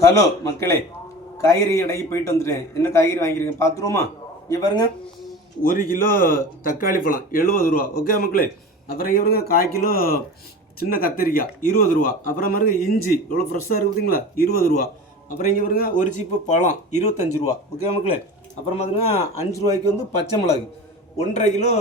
Hello மக்களே. காய்கறி கடைக்கு போயிட்டு வந்துட்டேன். என்ன காய்கறி வாங்கிக்கிறீங்க பார்த்துருவோமா இங்கே பாருங்க. ஒரு கிலோ தக்காளி பழம் எழுபது ரூபா. ஓகே மக்களே? அப்புறம் இங்கே பாருங்க கால் கிலோ சின்ன கத்திரிக்காய் இருபது ரூபா. அப்புறம் பாருங்க இஞ்சி. எவ்வளோ ஃப்ரெஷ்ஷாக இருக்குது பார்த்தீங்களா இருபது ரூபா. அப்புறம் இங்கே பாருங்க ஒரு சீப்பு பழம் இருபத்தஞ்சு ரூபா. ஓகே மக்களே? அப்புறம் பார்த்தீங்கன்னா அஞ்சு ரூபாய்க்கு வந்து பச்சை மிளகு. ஒன்றரை கிலோ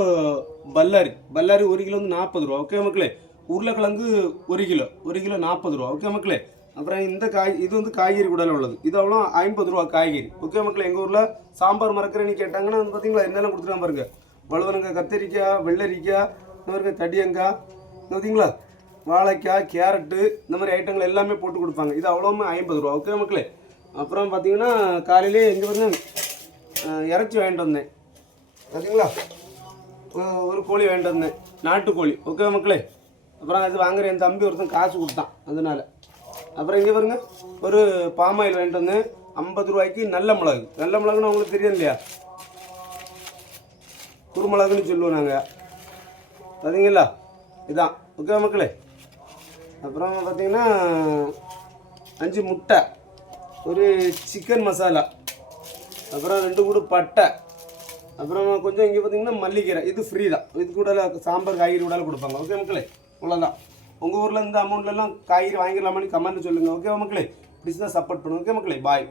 பல்லாரி. பல்லாரி ஒரு கிலோ வந்து நாற்பது ரூபா. ஓகே மக்களே? உருளைக்கிழங்கு ஒரு கிலோ. ஒரு கிலோ நாற்பது ரூபா. ஓகே மக்களே? அப்புறம் இந்த காய் இது வந்து காய்கறி கூடல உள்ளது. இது அவ்வளோ ஐம்பது ரூபா காய்கறி. ஓகே மக்கள் எங்கள் ஊரில் சாம்பார் மறக்கிறேன்னு கேட்டாங்கன்னா பார்த்தீங்களா என்னெல்லாம் கொடுத்துருக்கான் பாருங்க. வழுவனங்காய் கத்திரிக்காய் வெள்ளரிக்காய் இந்த தடியங்காய் பார்த்தீங்களா வாழைக்காய் கேரட்டு இந்த மாதிரி ஐட்டங்கள் எல்லாமே போட்டு கொடுப்பாங்க. இது அவ்வளோவுமே ஐம்பது ரூபா. ஓகே மக்களே அப்புறம் பார்த்தீங்கன்னா காலையிலே எங்கே வந்து இறைச்சி வாங்கிட்டு வந்தேன். பார்த்தீங்களா ஒரு கோழி வாங்கிட்டு வந்தேன். நாட்டுக்கோழி. ஓகே மக்களே அப்புறம் அது வாங்குற என் தம்பி ஒருத்தன் காசு கொடுத்தான் அதனால. அப்புறம் இங்கே பாருங்க ஒரு பாம் ஆயில் வாங்கிட்டு வந்தேன் ஐம்பது ரூபாய்க்கு நல்ல மிளகு. நல்ல மிளகுன்னு உங்களுக்கு தெரியும் இல்லையா குருமிளகுன்னு சொல்லுவோம் நாங்கள் பார்த்தீங்களா இதான். ஓகே மக்களே? அப்புறம் பார்த்தீங்கன்னா அஞ்சு முட்டை ஒரு சிக்கன் மசாலா அப்புறம் ரெண்டு கூடு பட்டை அப்புறம் கொஞ்சம் இங்கே பார்த்தீங்கன்னா மல்லிக்கீரை இது ஃப்ரீ தான். இது கூட சாம்பார் காய்கறி கூட கொடுப்பாங்க. ஓகே மக்களே? அவ்வளோதான் உங்கள் ஊரில் இந்த அமௌண்ட்லலாம் காய்கறி வாங்கிடலாமான்னு கமெண்ட் சொல்லுங்கள் ஓகே மக்களே? இப்படி தான் சப்போர்ட் பண்ணுங்க. ஓகே மக்களே? பாய்